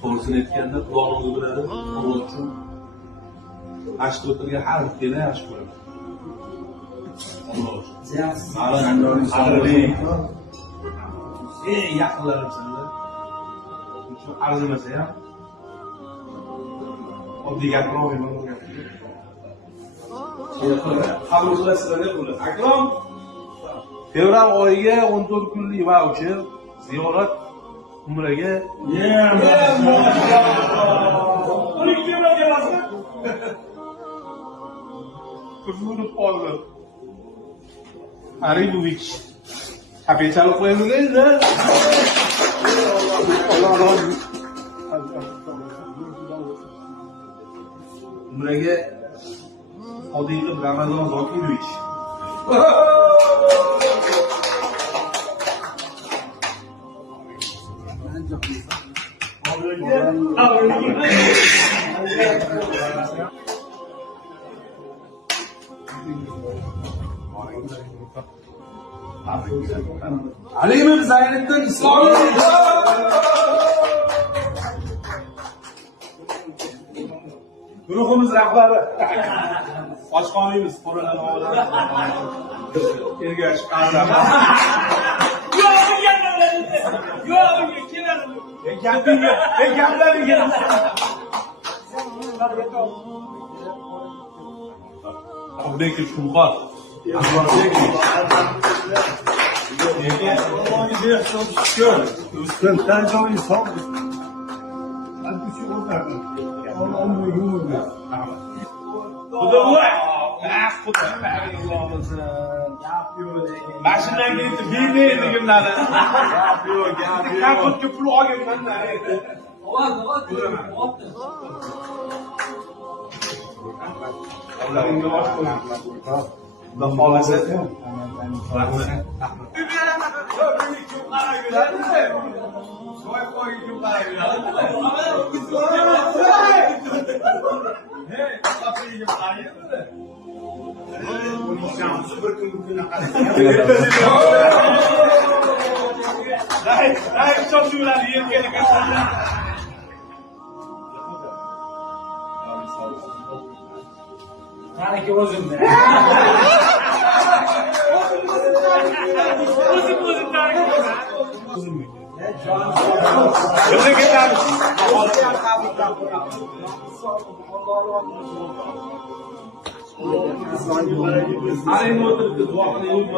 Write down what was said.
to'g'risini aytganda Xudoning o'zi biladi, Alloh uchun ashib o'tirgan har ikkala yaxshi ko'raman. Alloh uchun. Eng yaqinlarim sizlar. Uchun arzimasa ham oddiy gapirmayman bu gapni. Qabul qilasizlar deb o'yladim. Akrom fevral oyiga 14 kunlik vaucher ziyorat umraga. Kuzunib qoldi. Aribovich. Kapitani qo'yamiz-da. Umraga Odilov Ramazon Zokirovich. Alimov Zayniddin Islomiy. Guruhimiz rahbari. Oshxonamiz qo'lini oladi. Ergash qarab. Yo'q, keladi. Gaplaringa. Abdek Shumxon. Üstünden çok insan. Ben bir şey olmadı. Allah'ım uyuyor. Bu da bu. Bu da başından gitti. Bir neydi günlerde? Yapıyor. Kaput küpülü o gün ben de. Allah'ım yavaş koyun. Da fazla etmiyor. Ki özüm de. Özüm mü? Özüm gider. Arayın oturup dua kılayım.